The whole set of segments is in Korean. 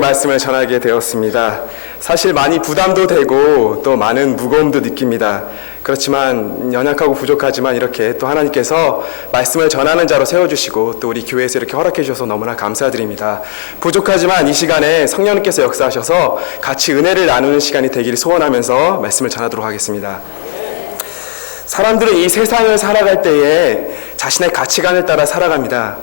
말씀을 전하게 되었습니다. 사실 많이 부담도 되고 또 많은 무거움도 느낍니다. 그렇지만 연약하고 부족하지만 이렇게 또 하나님께서 말씀을 전하는 자로 세워주시고 또 우리 교회에서 이렇게 허락해 주셔서 너무나 감사드립니다. 부족하지만 이 시간에 성령님께서 역사하셔서 같이 은혜를 나누는 시간이 되기를 소원하면서 말씀을 전하도록 하겠습니다. 사람들은 이 세상을 살아갈 때에 자신의 가치관을 따라 살아갑니다.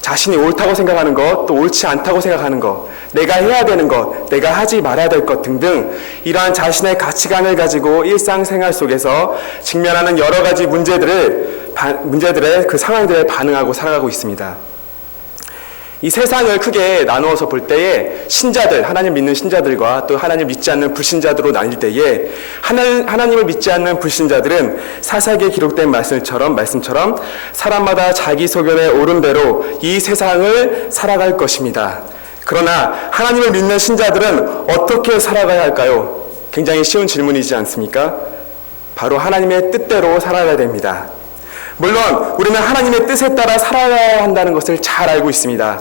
자신이 옳다고 생각하는 것, 또 옳지 않다고 생각하는 것, 내가 해야 되는 것, 내가 하지 말아야 될 것 등등 이러한 자신의 가치관을 가지고 일상생활 속에서 직면하는 여러 가지 문제들의 그 상황들에 반응하고 살아가고 있습니다. 이 세상을 크게 나누어서 볼 때에 신자들, 하나님 믿는 신자들과 또 하나님 믿지 않는 불신자들로 나뉠 때에 하나님을 믿지 않는 불신자들은 사사기에 기록된 말씀처럼 사람마다 자기 소견에 오른 대로 이 세상을 살아갈 것입니다. 그러나 하나님을 믿는 신자들은 어떻게 살아가야 할까요? 굉장히 쉬운 질문이지 않습니까? 바로 하나님의 뜻대로 살아가야 됩니다. 물론 우리는 하나님의 뜻에 따라 살아가야 한다는 것을 잘 알고 있습니다.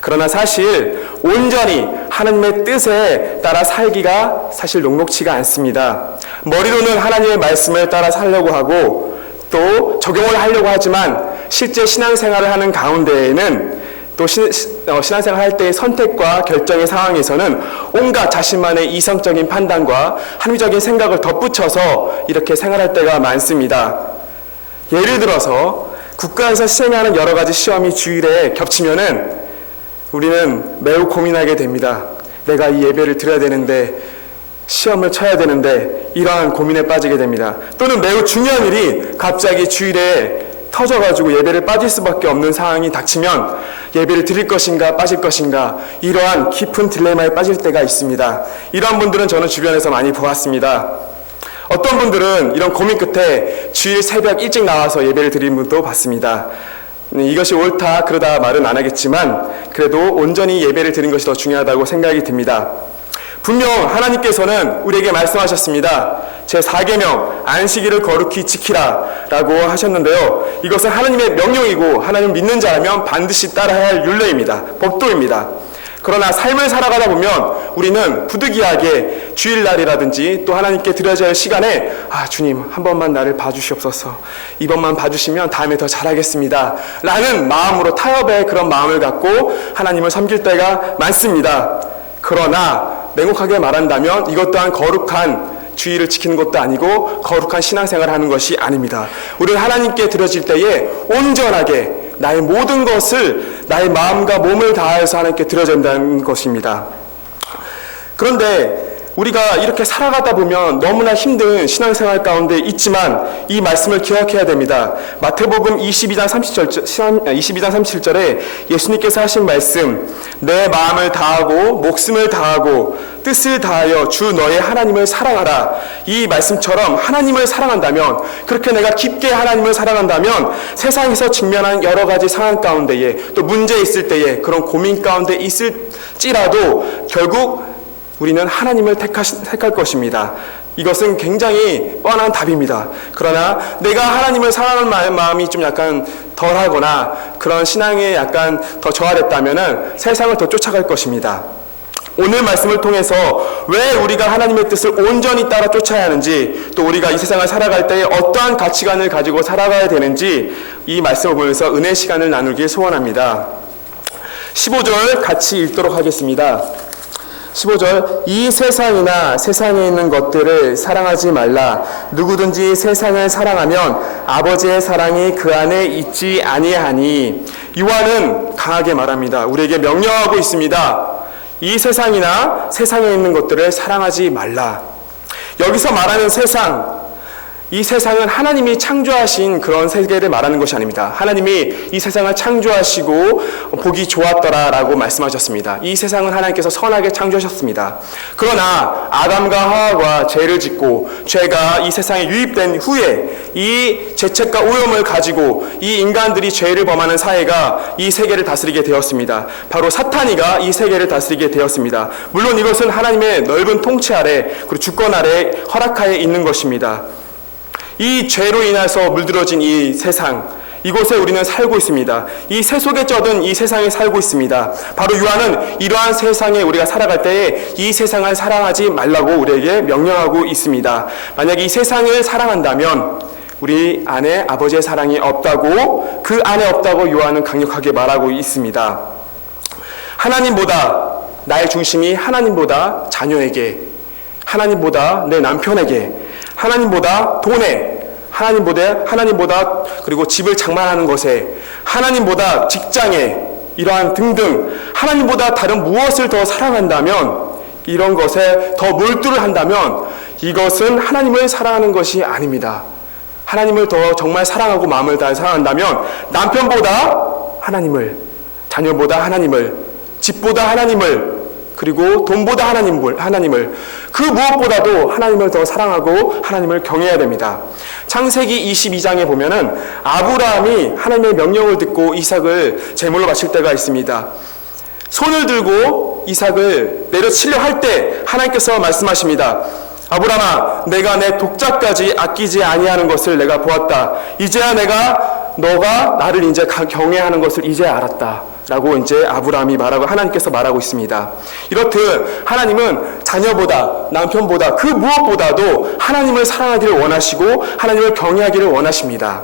그러나 사실 온전히 하나님의 뜻에 따라 살기가 사실 녹록지가 않습니다. 머리로는 하나님의 말씀을 따라 살려고 하고 또 적용을 하려고 하지만 실제 신앙생활을 하는 가운데에는 또 신앙생활 할 때의 선택과 결정의 상황에서는 온갖 자신만의 이성적인 판단과 합리적인 생각을 덧붙여서 이렇게 생활할 때가 많습니다. 예를 들어서 국가에서 시행하는 여러 가지 시험이 주일에 겹치면은 우리는 매우 고민하게 됩니다. 내가 이 예배를 드려야 되는데 시험을 쳐야 되는데 이러한 고민에 빠지게 됩니다. 또는 매우 중요한 일이 갑자기 주일에 터져가지고 예배를 빠질 수밖에 없는 상황이 닥치면 예배를 드릴 것인가 빠질 것인가 이러한 깊은 딜레마에 빠질 때가 있습니다. 이러한 분들은 저는 주변에서 많이 보았습니다. 어떤 분들은 이런 고민 끝에 주일 새벽 일찍 나와서 예배를 드리는 분도 봤습니다. 이것이 옳다 그러다 말은 안 하겠지만 그래도 온전히 예배를 드리는 것이 더 중요하다고 생각이 듭니다. 분명 하나님께서는 우리에게 말씀하셨습니다. 제4계명 안식일을 거룩히 지키라 라고 하셨는데요. 이것은 하나님의 명령이고 하나님을 믿는 자라면 반드시 따라야 할 율례입니다. 법도입니다. 그러나 삶을 살아가다 보면 우리는 부득이하게 주일날이라든지 또 하나님께 드려져야 할 시간에 주님 한 번만 나를 봐주시옵소서, 이번만 봐주시면 다음에 더 잘하겠습니다 라는 마음으로 타협의 그런 마음을 갖고 하나님을 섬길 때가 많습니다. 그러나 냉혹하게 말한다면 이것 또한 거룩한 주의를 지키는 것도 아니고 거룩한 신앙생활을 하는 것이 아닙니다. 우리는 하나님께 드려질 때에 온전하게 나의 모든 것을 나의 마음과 몸을 다해서 하나님께 드려진다는 것입니다. 그런데 우리가 이렇게 살아가다 보면 너무나 힘든 신앙생활 가운데 있지만 이 말씀을 기억해야 됩니다. 마태복음 22장 37절에 예수님께서 하신 말씀, 내 마음을 다하고 목숨을 다하고 뜻을 다하여 주 너의 하나님을 사랑하라. 이 말씀처럼 하나님을 사랑한다면, 그렇게 내가 깊게 하나님을 사랑한다면 세상에서 직면한 여러 가지 상황 가운데에 또 문제 있을 때에 그런 고민 가운데 있을지라도 결국 우리는 하나님을 택할 것입니다. 이것은 굉장히 뻔한 답입니다. 그러나 내가 하나님을 사랑하는 마음이 좀 약간 덜하거나 그런 신앙에 약간 더 저하됐다면 세상을 더 쫓아갈 것입니다. 오늘 말씀을 통해서 왜 우리가 하나님의 뜻을 온전히 따라 쫓아야 하는지, 또 우리가 이 세상을 살아갈 때에 어떠한 가치관을 가지고 살아가야 되는지 이 말씀을 보면서 은혜 시간을 나누길 소원합니다. 15절 같이 읽도록 하겠습니다. 15절, 이 세상이나 세상에 있는 것들을 사랑하지 말라. 누구든지 세상을 사랑하면 아버지의 사랑이 그 안에 있지 아니하니. 요한은 강하게 말합니다. 우리에게 명령하고 있습니다. 이 세상이나 세상에 있는 것들을 사랑하지 말라. 여기서 말하는 세상, 이 세상은 하나님이 창조하신 그런 세계를 말하는 것이 아닙니다. 하나님이 이 세상을 창조하시고 보기 좋았더라 라고 말씀하셨습니다. 이 세상은 하나님께서 선하게 창조하셨습니다. 그러나 아담과 하와가 죄를 짓고 죄가 이 세상에 유입된 후에 이 죄책과 오염을 가지고 이 인간들이 죄를 범하는 사회가 이 세계를 다스리게 되었습니다. 바로 사탄이가 이 세계를 다스리게 되었습니다. 물론 이것은 하나님의 넓은 통치 아래 그리고 주권 아래 허락하에 있는 것입니다. 이 죄로 인해서 물들어진 이 세상, 이곳에 우리는 살고 있습니다. 이 새 속에 젖은 이 세상에 살고 있습니다. 바로 요한은 이러한 세상에 우리가 살아갈 때에 이 세상을 사랑하지 말라고 우리에게 명령하고 있습니다. 만약 이 세상을 사랑한다면 우리 안에 아버지의 사랑이 없다고, 그 안에 없다고 요한은 강력하게 말하고 있습니다. 하나님보다, 나의 중심이 하나님보다 자녀에게, 하나님보다 내 남편에게, 하나님보다 돈에, 하나님보다 그리고 집을 장만하는 것에, 하나님보다 직장에, 이러한 등등 하나님보다 다른 무엇을 더 사랑한다면, 이런 것에 더 몰두를 한다면 이것은 하나님을 사랑하는 것이 아닙니다. 하나님을 더 정말 사랑하고 마음을 다해 사랑한다면 남편보다 하나님을, 자녀보다 하나님을, 집보다 하나님을, 그리고 돈보다 하나님을, 그 무엇보다도 하나님을 더 사랑하고 하나님을 경외해야 됩니다. 창세기 22장에 보면은 아브라함이 하나님의 명령을 듣고 이삭을 제물로 바칠 때가 있습니다. 손을 들고 이삭을 내려치려 할 때 하나님께서 말씀하십니다. 아브라함아, 내가 내 독자까지 아끼지 아니하는 것을 내가 보았다. 이제야 너가 나를 이제 경외하는 것을 이제 알았다. 라고 이제 아브라함이 말하고, 하나님께서 말하고 있습니다. 이렇듯 하나님은 자녀보다, 남편보다, 그 무엇보다도 하나님을 사랑하기를 원하시고 하나님을 경외하기를 원하십니다.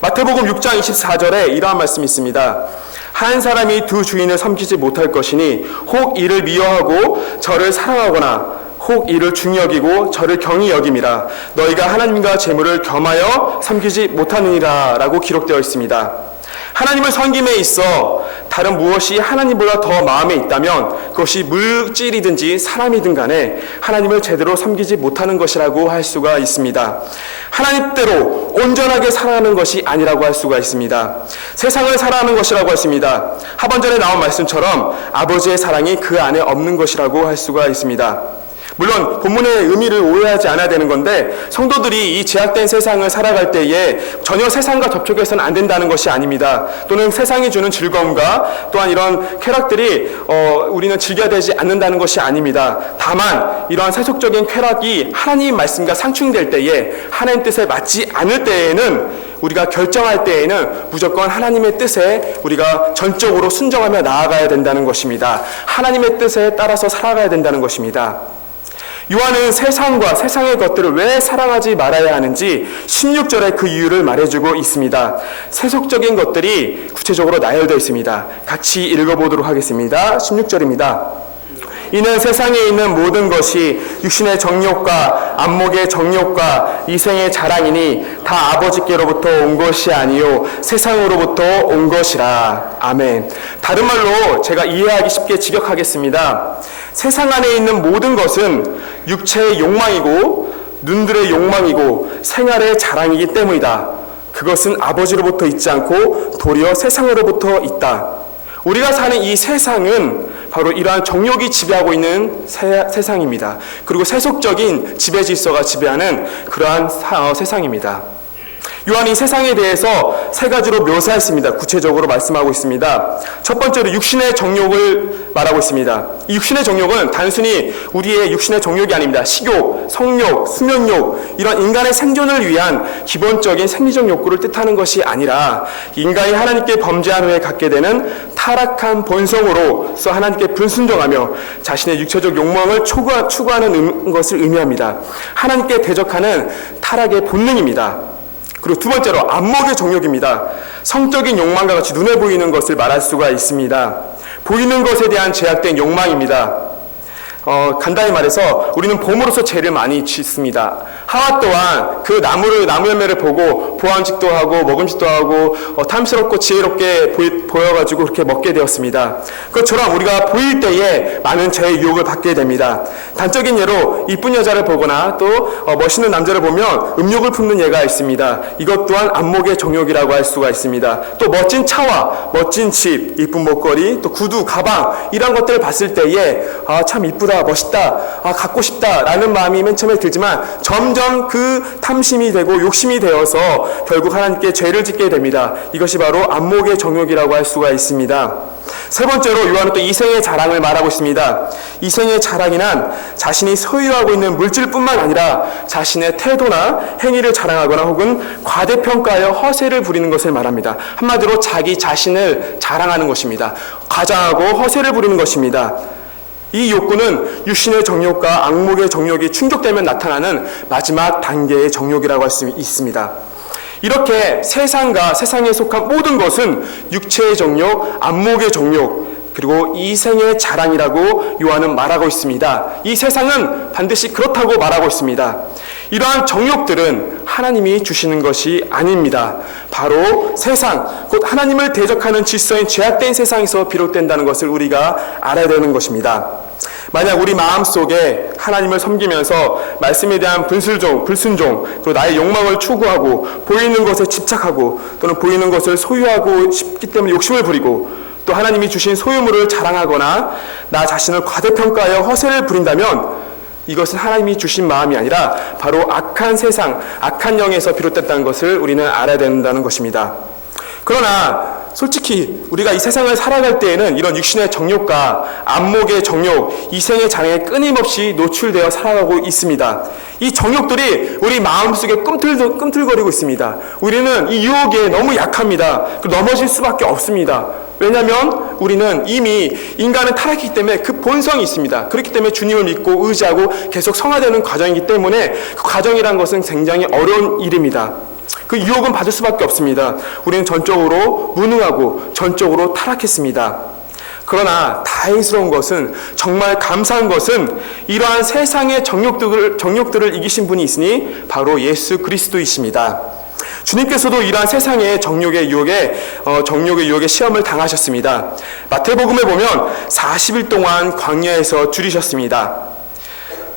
마태복음 6장 24절에 이러한 말씀이 있습니다. 한 사람이 두 주인을 섬기지 못할 것이니 혹 이를 미워하고 저를 사랑하거나 혹 이를 중히 여기고 저를 경히 여김이라. 너희가 하나님과 재물을 겸하여 섬기지 못하느니라 라고 기록되어 있습니다. 하나님을 섬김에 있어 다른 무엇이 하나님보다 더 마음에 있다면 그것이 물질이든지 사람이든 간에 하나님을 제대로 섬기지 못하는 것이라고 할 수가 있습니다. 하나님 뜻대로 온전하게 살아가는 것이 아니라고 할 수가 있습니다. 세상을 살아가는 것이라고 했습니다. 하반절에 나온 말씀처럼 아버지의 사랑이 그 안에 없는 것이라고 할 수가 있습니다. 물론 본문의 의미를 오해하지 않아야 되는 건데, 성도들이 이 제약된 세상을 살아갈 때에 전혀 세상과 접촉해서는 안 된다는 것이 아닙니다. 또는 세상이 주는 즐거움과 또한 이런 쾌락들이 우리는 즐겨야 되지 않는다는 것이 아닙니다. 다만 이러한 세속적인 쾌락이 하나님 말씀과 상충될 때에, 하나님 뜻에 맞지 않을 때에는, 우리가 결정할 때에는 무조건 하나님의 뜻에 우리가 전적으로 순종하며 나아가야 된다는 것입니다. 하나님의 뜻에 따라서 살아가야 된다는 것입니다. 요한은 세상과 세상의 것들을 왜 사랑하지 말아야 하는지 16절에 그 이유를 말해주고 있습니다. 세속적인 것들이 구체적으로 나열되어 있습니다. 같이 읽어보도록 하겠습니다. 16절입니다. 이는 세상에 있는 모든 것이 육신의 정욕과 안목의 정욕과 이생의 자랑이니 다 아버지께로부터 온 것이 아니요 세상으로부터 온 것이라. 아멘. 다른 말로 제가 이해하기 쉽게 직역하겠습니다. 세상 안에 있는 모든 것은 육체의 욕망이고 눈들의 욕망이고 생활의 자랑이기 때문이다. 그것은 아버지로부터 있지 않고 도리어 세상으로부터 있다. 우리가 사는 이 세상은 바로 이러한 정욕이 지배하고 있는 세상입니다. 그리고 세속적인 지배 질서가 지배하는 그러한 세상입니다. 요한이 세상에 대해서 세 가지로 묘사했습니다. 구체적으로 말씀하고 있습니다. 첫 번째로 육신의 정욕을 말하고 있습니다. 이 육신의 정욕은 단순히 우리의 육신의 정욕이 아닙니다. 식욕, 성욕, 수면욕, 이런 인간의 생존을 위한 기본적인 생리적 욕구를 뜻하는 것이 아니라 인간이 하나님께 범죄한 후에 갖게 되는 타락한 본성으로서 하나님께 불순종하며 자신의 육체적 욕망을 추구하는 것을 의미합니다. 하나님께 대적하는 타락의 본능입니다. 그리고 두 번째로 안목의 정욕입니다. 성적인 욕망과 같이 눈에 보이는 것을 말할 수가 있습니다. 보이는 것에 대한 제약된 욕망입니다. 간단히 말해서 우리는 봄으로서 죄를 많이 짓습니다. 하와 또한 그 나무 열매를 보고 보암직도 하고 먹음직도 하고 탐스럽고 지혜롭게 보여가지고 그렇게 먹게 되었습니다. 그것처럼 우리가 보일 때에 많은 죄의 유혹을 받게 됩니다. 단적인 예로 이쁜 여자를 보거나 또 멋있는 남자를 보면 음욕을 품는 예가 있습니다. 이것 또한 안목의 정욕이라고 할 수가 있습니다. 또 멋진 차와 멋진 집, 이쁜 목걸이, 또 구두, 가방 이런 것들을 봤을 때에 참 이쁘다, 멋있다, 갖고 싶다 라는 마음이 맨 처음에 들지만 점점 그 탐심이 되고 욕심이 되어서 결국 하나님께 죄를 짓게 됩니다. 이것이 바로 안목의 정욕이라고 할 수가 있습니다. 세 번째로 요한은 또 이생의 자랑을 말하고 있습니다. 이생의 자랑이란 자신이 소유하고 있는 물질뿐만 아니라 자신의 태도나 행위를 자랑하거나 혹은 과대평가하여 허세를 부리는 것을 말합니다. 한마디로 자기 자신을 자랑하는 것입니다. 과장하고 허세를 부리는 것입니다. 이 욕구는 육신의 정욕과 악목의 정욕이 충족되면 나타나는 마지막 단계의 정욕이라고 할 수 있습니다. 이렇게 세상과 세상에 속한 모든 것은 육체의 정욕, 안목의 정욕, 그리고 이생의 자랑이라고 요한은 말하고 있습니다. 이 세상은 반드시 그렇다고 말하고 있습니다. 이러한 정욕들은 하나님이 주시는 것이 아닙니다. 바로 세상, 곧 하나님을 대적하는 질서인 죄악된 세상에서 비롯된다는 것을 우리가 알아야 되는 것입니다. 만약 우리 마음속에 하나님을 섬기면서 말씀에 대한 불순종, 그리고 나의 욕망을 추구하고 보이는 것에 집착하고 또는 보이는 것을 소유하고 싶기 때문에 욕심을 부리고 또 하나님이 주신 소유물을 자랑하거나 나 자신을 과대평가하여 허세를 부린다면 이것은 하나님이 주신 마음이 아니라 바로 악한 세상, 악한 영에서 비롯됐다는 것을 우리는 알아야 된다는 것입니다. 그러나 솔직히 우리가 이 세상을 살아갈 때에는 이런 육신의 정욕과 안목의 정욕, 이생의 자랑에 끊임없이 노출되어 살아가고 있습니다. 이 정욕들이 우리 마음속에 꿈틀거리고 있습니다. 우리는 이 유혹에 너무 약합니다. 넘어질 수밖에 없습니다. 왜냐하면 우리는 이미 인간은 타락했기 때문에 그 본성이 있습니다. 그렇기 때문에 주님을 믿고 의지하고 계속 성화되는 과정이기 때문에 그 과정이란 것은 굉장히 어려운 일입니다. 그 유혹은 받을 수밖에 없습니다. 우리는 전적으로 무능하고 전적으로 타락했습니다. 그러나 다행스러운 것은, 정말 감사한 것은 이러한 세상의 정욕들을 이기신 분이 있으니 바로 예수 그리스도이십니다. 주님께서도 이러한 세상의 정욕의 유혹에 시험을 당하셨습니다. 마태복음에 보면 40일 동안 광야에서 줄이셨습니다.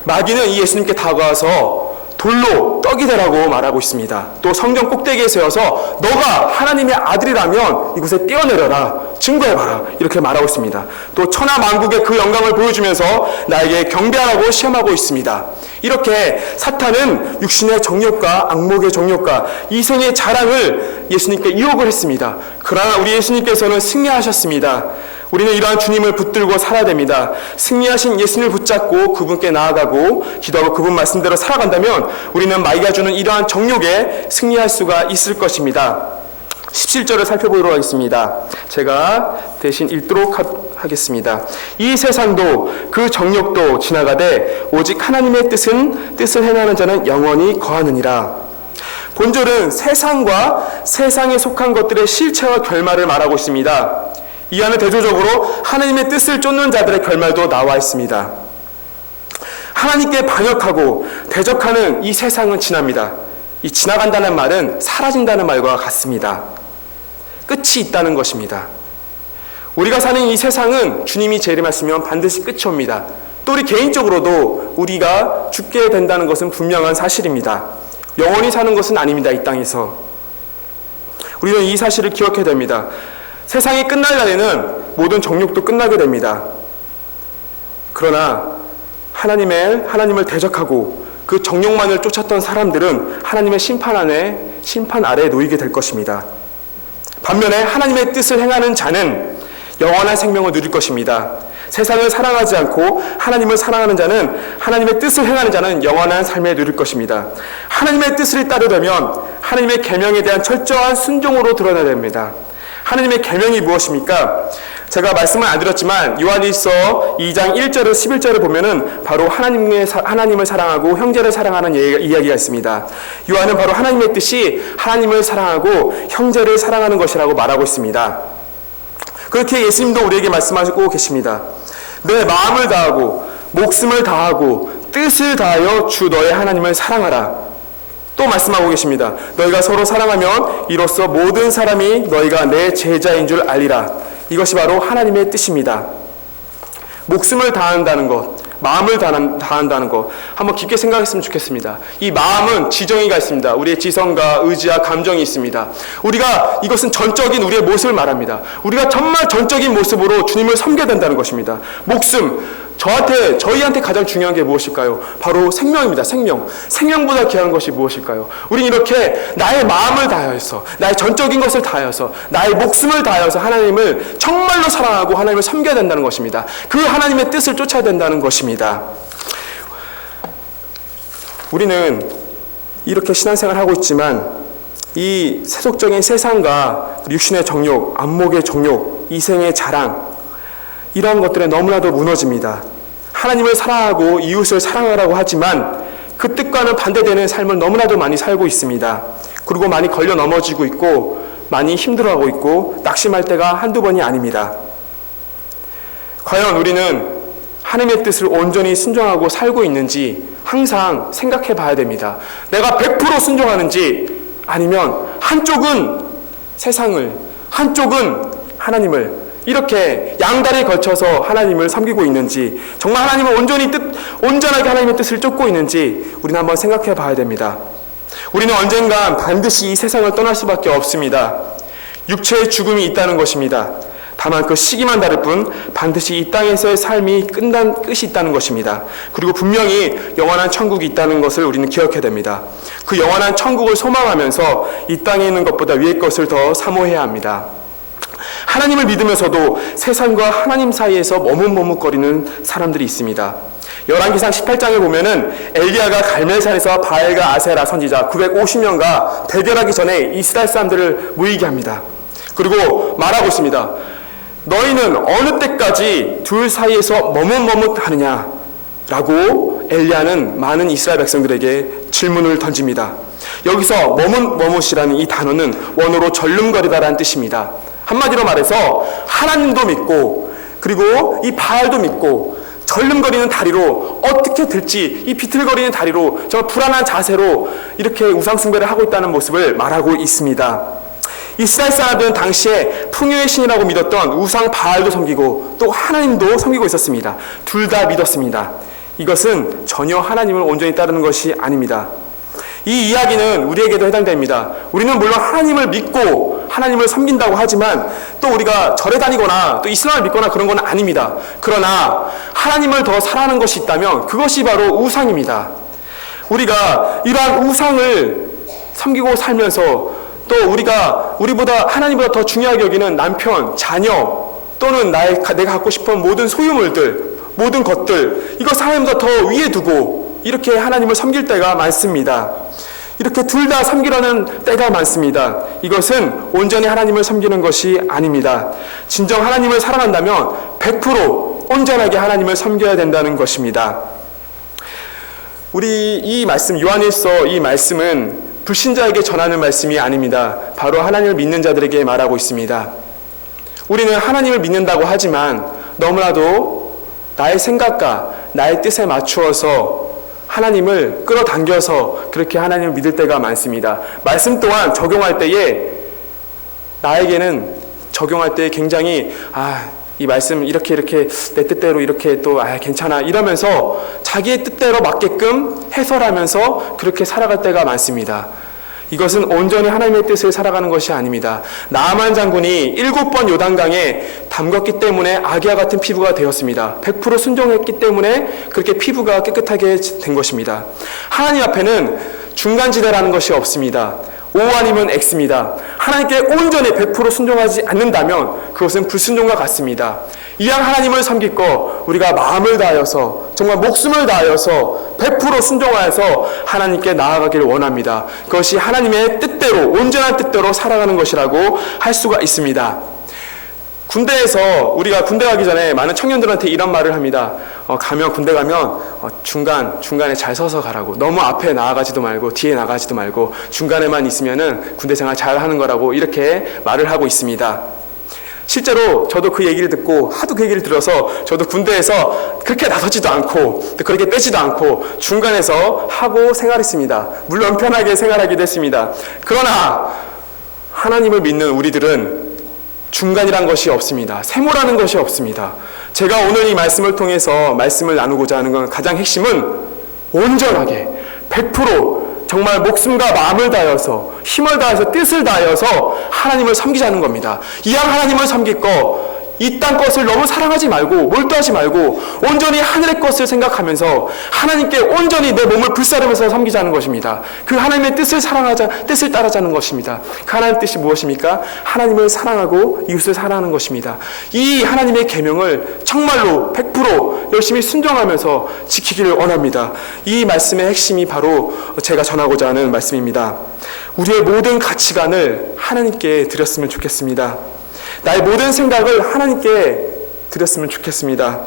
마귀는 이 예수님께 다가와서 돌로 떡이 되라고 말하고 있습니다. 또 성경 꼭대기에 세워서 너가 하나님의 아들이라면 이곳에 뛰어내려라, 증거해봐라, 이렇게 말하고 있습니다. 또 천하 만국의 그 영광을 보여주면서 나에게 경배하라고 시험하고 있습니다. 이렇게 사탄은 육신의 정욕과 악목의 정욕과 이생의 자랑을 예수님께 유혹을 했습니다. 그러나 우리 예수님께서는 승리하셨습니다. 우리는 이러한 주님을 붙들고 살아야 됩니다. 승리하신 예수님을 붙잡고 그분께 나아가고 기도하고 그분 말씀대로 살아간다면 우리는 마귀가 주는 이러한 정욕에 승리할 수가 있을 것입니다. 17절을 살펴보도록 하겠습니다. 제가 대신 읽도록 하겠습니다. 이 세상도 그 정욕도 지나가되 오직 하나님의 뜻을 행하는 자는 영원히 거하느니라. 본절은 세상과 세상에 속한 것들의 실체와 결말을 말하고 있습니다. 이 안에 대조적으로 하나님의 뜻을 쫓는 자들의 결말도 나와 있습니다. 하나님께 반역하고 대적하는 이 세상은 지납니다. 이 지나간다는 말은 사라진다는 말과 같습니다. 끝이 있다는 것입니다. 우리가 사는 이 세상은 주님이 재림하시면 반드시 끝이 옵니다. 또 우리 개인적으로도 우리가 죽게 된다는 것은 분명한 사실입니다. 영원히 사는 것은 아닙니다. 이 땅에서. 우리는 이 사실을 기억해야 됩니다. 세상이 끝날 날에는 모든 정욕도 끝나게 됩니다. 그러나 하나님을 대적하고 그 정욕만을 쫓았던 사람들은 하나님의 심판 아래에 놓이게 될 것입니다. 반면에 하나님의 뜻을 행하는 자는 영원한 생명을 누릴 것입니다. 세상을 사랑하지 않고 하나님을 사랑하는 자는, 하나님의 뜻을 행하는 자는 영원한 삶을 누릴 것입니다. 하나님의 뜻을 따르려면 하나님의 계명에 대한 철저한 순종으로 드러나야 됩니다. 하나님의 계명이 무엇입니까? 제가 말씀을 안 드렸지만 요한일서 2장 1절에서 11절을 보면은 바로 하나님을 사랑하고 형제를 사랑하는 이야기가 있습니다. 요한은 바로 하나님의 뜻이 하나님을 사랑하고 형제를 사랑하는 것이라고 말하고 있습니다. 그렇게 예수님도 우리에게 말씀하시고 계십니다. 내 마음을 다하고 목숨을 다하고 뜻을 다하여 주 너의 하나님을 사랑하라. 또 말씀하고 계십니다. 너희가 서로 사랑하면 이로써 모든 사람이 너희가 내 제자인 줄 알리라. 이것이 바로 하나님의 뜻입니다. 목숨을 다한다는 것, 마음을 다한다는 것, 한번 깊게 생각했으면 좋겠습니다. 이 마음은 지정의가 있습니다. 우리의 지성과 의지와 감정이 있습니다. 이것은 전적인 우리의 모습을 말합니다. 우리가 정말 전적인 모습으로 주님을 섬겨야 된다는 것입니다. 목숨, 저희한테 가장 중요한 게 무엇일까요? 바로 생명입니다. 생명. 생명보다 귀한 것이 무엇일까요? 우린 이렇게 나의 마음을 다하여서, 나의 전적인 것을 다하여서, 나의 목숨을 다하여서 하나님을 정말로 사랑하고 하나님을 섬겨야 된다는 것입니다. 그 하나님의 뜻을 쫓아야 된다는 것입니다. 우리는 이렇게 신앙생활을 하고 있지만 이 세속적인 세상과 육신의 정욕, 안목의 정욕, 이생의 자랑, 이러한 것들에 너무나도 무너집니다. 하나님을 사랑하고 이웃을 사랑하라고 하지만 그 뜻과는 반대되는 삶을 너무나도 많이 살고 있습니다. 그리고 많이 걸려 넘어지고 있고 많이 힘들어하고 있고 낙심할 때가 한두 번이 아닙니다. 과연 우리는 하나님의 뜻을 온전히 순종하고 살고 있는지 항상 생각해 봐야 됩니다. 내가 100% 순종하는지 아니면 한쪽은 세상을, 한쪽은 하나님을 이렇게 양다리에 걸쳐서 하나님을 섬기고 있는지, 정말 하나님을 온전하게 하나님의 뜻을 쫓고 있는지 우리는 한번 생각해 봐야 됩니다. 우리는 언젠간 반드시 이 세상을 떠날 수밖에 없습니다. 육체의 죽음이 있다는 것입니다. 다만 그 시기만 다를 뿐 반드시 이 땅에서의 삶이 끝이 있다는 것입니다. 그리고 분명히 영원한 천국이 있다는 것을 우리는 기억해야 됩니다. 그 영원한 천국을 소망하면서 이 땅에 있는 것보다 위의 것을 더 사모해야 합니다. 하나님을 믿으면서도 세상과 하나님 사이에서 머뭇머뭇거리는 사람들이 있습니다. 열왕기상 18장에 보면은 엘리야가 갈멜산에서 바알과 아세라 선지자 950명과 대결하기 전에 이스라엘 사람들을 모이게 합니다. 그리고 말하고 있습니다. 너희는 어느 때까지 둘 사이에서 머뭇머뭇하느냐? 라고 엘리야는 많은 이스라엘 백성들에게 질문을 던집니다. 여기서 머뭇머뭇이라는 이 단어는 원어로 절름거리다라는 뜻입니다. 한마디로 말해서 하나님도 믿고 그리고 이 바알도 믿고 절름거리는 다리로 어떻게 될지 이 비틀거리는 다리로 정말 불안한 자세로 이렇게 우상숭배를 하고 있다는 모습을 말하고 있습니다. 이스라엘 사람들은 당시에 풍요의 신이라고 믿었던 우상 바알도 섬기고 또 하나님도 섬기고 있었습니다. 둘 다 믿었습니다. 이것은 전혀 하나님을 온전히 따르는 것이 아닙니다. 이 이야기는 우리에게도 해당됩니다. 우리는 물론 하나님을 믿고 하나님을 섬긴다고 하지만 또 우리가 절에 다니거나 또 이슬람을 믿거나 그런 건 아닙니다. 그러나 하나님을 더 사랑하는 것이 있다면 그것이 바로 우상입니다. 우리가 이러한 우상을 섬기고 살면서 또 우리보다 하나님보다 더 중요하게 여기는 남편, 자녀 또는 내가 갖고 싶은 모든 소유물들, 모든 것들 이거 하나님보다 더 위에 두고 이렇게 하나님을 섬길 때가 많습니다. 이렇게 둘 다 섬기려는 때가 많습니다. 이것은 온전히 하나님을 섬기는 것이 아닙니다. 진정 하나님을 사랑한다면 100% 온전하게 하나님을 섬겨야 된다는 것입니다. 우리 이 말씀 요한일서 이 말씀은 불신자에게 전하는 말씀이 아닙니다. 바로 하나님을 믿는 자들에게 말하고 있습니다. 우리는 하나님을 믿는다고 하지만 너무나도 나의 생각과 나의 뜻에 맞추어서 하나님을 끌어당겨서 그렇게 하나님을 믿을 때가 많습니다. 말씀 또한 적용할 때에 나에게는 적용할 때 굉장히 이 말씀 이렇게 내 뜻대로 이렇게 또 괜찮아 이러면서 자기의 뜻대로 맞게끔 해설하면서 그렇게 살아갈 때가 많습니다. 이것은 온전히 하나님의 뜻을 살아가는 것이 아닙니다. 나아만 장군이 7번 요단강에 담궜기 때문에 아기와 같은 피부가 되었습니다. 100% 순종했기 때문에 그렇게 피부가 깨끗하게 된 것입니다. 하나님 앞에는 중간지대라는 것이 없습니다. O 아니면 X입니다. 하나님께 온전히 100% 순종하지 않는다면 그것은 불순종과 같습니다. 이왕 하나님을 섬길 거 우리가 마음을 다하여서 정말 목숨을 다하여서 100% 순종하여서 하나님께 나아가기를 원합니다. 그것이 하나님의 뜻대로 온전한 뜻대로 살아가는 것이라고 할 수가 있습니다. 군대에서 우리가 군대 가기 전에 많은 청년들한테 이런 말을 합니다. 군대 가면 중간에 잘 서서 가라고. 너무 앞에 나아가지도 말고 뒤에 나가지도 말고 중간에만 있으면은 군대 생활 잘 하는 거라고 이렇게 말을 하고 있습니다. 실제로 저도 그 얘기를 듣고 하도 그 얘기를 들어서 저도 군대에서 그렇게 나서지도 않고 그렇게 빼지도 않고 중간에서 하고 생활했습니다. 물론 편하게 생활하기도 했습니다. 그러나 하나님을 믿는 우리들은 중간이란 것이 없습니다. 세모라는 것이 없습니다. 제가 오늘 이 말씀을 통해서 말씀을 나누고자 하는 건 가장 핵심은 온전하게 100% 정말 목숨과 마음을 다하여서 힘을 다해서 뜻을 다하여서 하나님을 섬기자는 겁니다. 이왕 하나님을 섬길 거 이 땅 것을 너무 사랑하지 말고 몰두하지 말고 온전히 하늘의 것을 생각하면서 하나님께 온전히 내 몸을 불사르면서 섬기자는 것입니다. 그 하나님의 뜻을 뜻을 따르자는 것입니다. 그 하나님의 뜻이 무엇입니까? 하나님을 사랑하고 이웃을 사랑하는 것입니다. 이 하나님의 계명을 정말로 100% 열심히 순종하면서 지키기를 원합니다. 이 말씀의 핵심이 바로 제가 전하고자 하는 말씀입니다. 우리의 모든 가치관을 하나님께 드렸으면 좋겠습니다. 나의 모든 생각을 하나님께 드렸으면 좋겠습니다.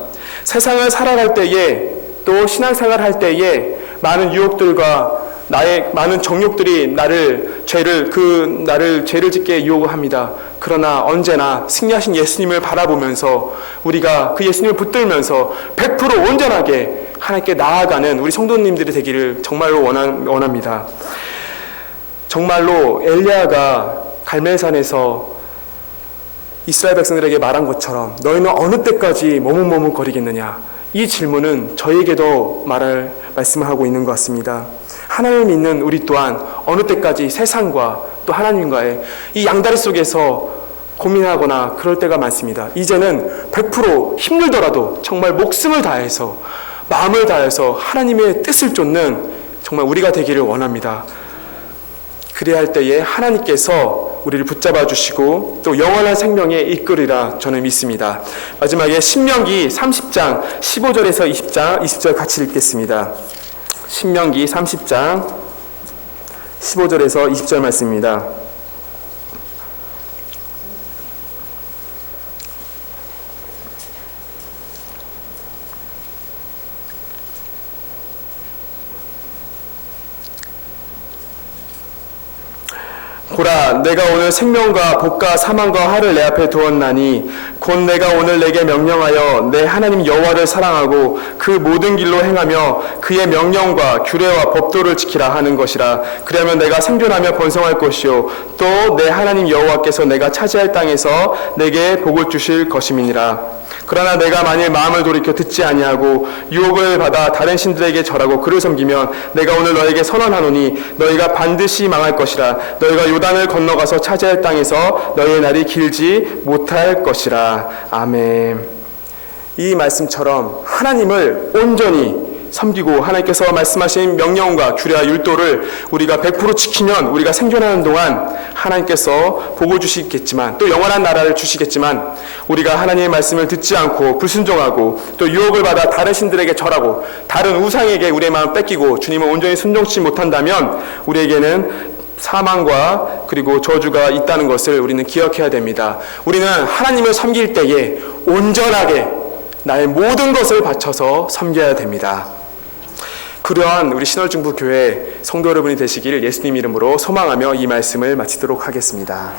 세상을 살아갈 때에 또 신앙생활을 할 때에 많은 유혹들과 나의 많은 정욕들이 나를 죄를 짓게 유혹을 합니다. 그러나 언제나 승리하신 예수님을 바라보면서 우리가 그 예수님을 붙들면서 100% 온전하게 하나님께 나아가는 우리 성도님들이 되기를 정말로 원합니다. 정말로 엘리야가 갈멜산에서 이스라엘 백성들에게 말한 것처럼 너희는 어느 때까지 머뭇머뭇거리겠느냐, 이 질문은 저에게도 말씀을 하고 있는 것 같습니다. 하나님을 믿는 우리 또한 어느 때까지 세상과 또 하나님과의 이 양다리 속에서 고민하거나 그럴 때가 많습니다. 이제는 100% 힘들더라도 정말 목숨을 다해서 마음을 다해서 하나님의 뜻을 쫓는 정말 우리가 되기를 원합니다. 그래야 할 때에 하나님께서 우리를 붙잡아 주시고 또 영원한 생명에 이끌리라 저는 믿습니다. 마지막에 신명기 30장 15절에서 20절 같이 읽겠습니다. 신명기 30장 15절에서 20절 말씀입니다. 보라, 내가 오늘 생명과 복과 사망과 화를 내 앞에 두었나니 곧 내가 오늘 내게 명령하여 내 하나님 여호와를 사랑하고 그 모든 길로 행하며 그의 명령과 규례와 법도를 지키라 하는 것이라. 그러면 내가 생존하며 번성할 것이요 또 내 하나님 여호와께서 내가 차지할 땅에서 내게 복을 주실 것임이니라. 그러나 내가 만일 마음을 돌이켜 듣지 아니하고 유혹을 받아 다른 신들에게 절하고 그를 섬기면 내가 오늘 너에게 선언하노니 너희가 반드시 망할 것이라. 너희가 요단을 건너가서 차지할 땅에서 너희의 날이 길지 못할 것이라. 아멘. 이 말씀처럼 하나님을 온전히 섬기고 하나님께서 말씀하신 명령과 규례와 율도를 우리가 100% 지키면 우리가 생존하는 동안 하나님께서 복을 주시겠지만 또 영원한 나라를 주시겠지만 우리가 하나님의 말씀을 듣지 않고 불순종하고 또 유혹을 받아 다른 신들에게 절하고 다른 우상에게 우리의 마음을 뺏기고 주님을 온전히 순종치 못한다면 우리에게는 사망과 그리고 저주가 있다는 것을 우리는 기억해야 됩니다. 우리는 하나님을 섬길 때에 온전하게 나의 모든 것을 바쳐서 섬겨야 됩니다. 그러한 우리 신월중부교회 성도 여러분이 되시기를 예수님 이름으로 소망하며 이 말씀을 마치도록 하겠습니다.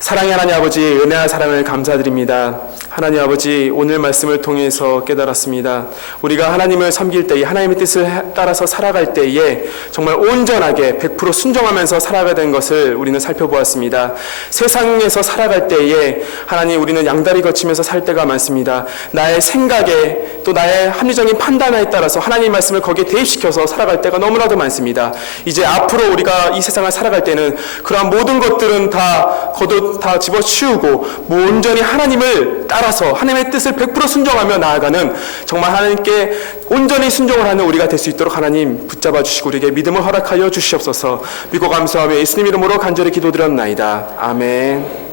사랑의 하나님 아버지, 은혜와 사랑을 감사드립니다. 하나님 아버지, 오늘 말씀을 통해서 깨달았습니다. 우리가 하나님을 섬길 때에 하나님의 뜻을 따라서 살아갈 때에 정말 온전하게 100% 순종하면서 살아가야 되는 것을 우리는 살펴보았습니다. 세상에서 살아갈 때에 하나님 우리는 양다리 거치면서 살 때가 많습니다. 나의 생각에 또 나의 합리적인 판단에 따라서 하나님 말씀을 거기에 대입시켜서 살아갈 때가 너무나도 많습니다. 이제 앞으로 우리가 이 세상을 살아갈 때는 그러한 모든 것들은 다 집어치우고 온전히 하나님을 따라서 하나님의 뜻을 100% 순종하며 나아가는 정말 하나님께 온전히 순종을 하는 우리가 될 수 있도록 하나님 붙잡아 주시고 우리에게 믿음을 허락하여 주시옵소서. 믿고 감사하며 예수님 이름으로 간절히 기도드렸나이다. 아멘.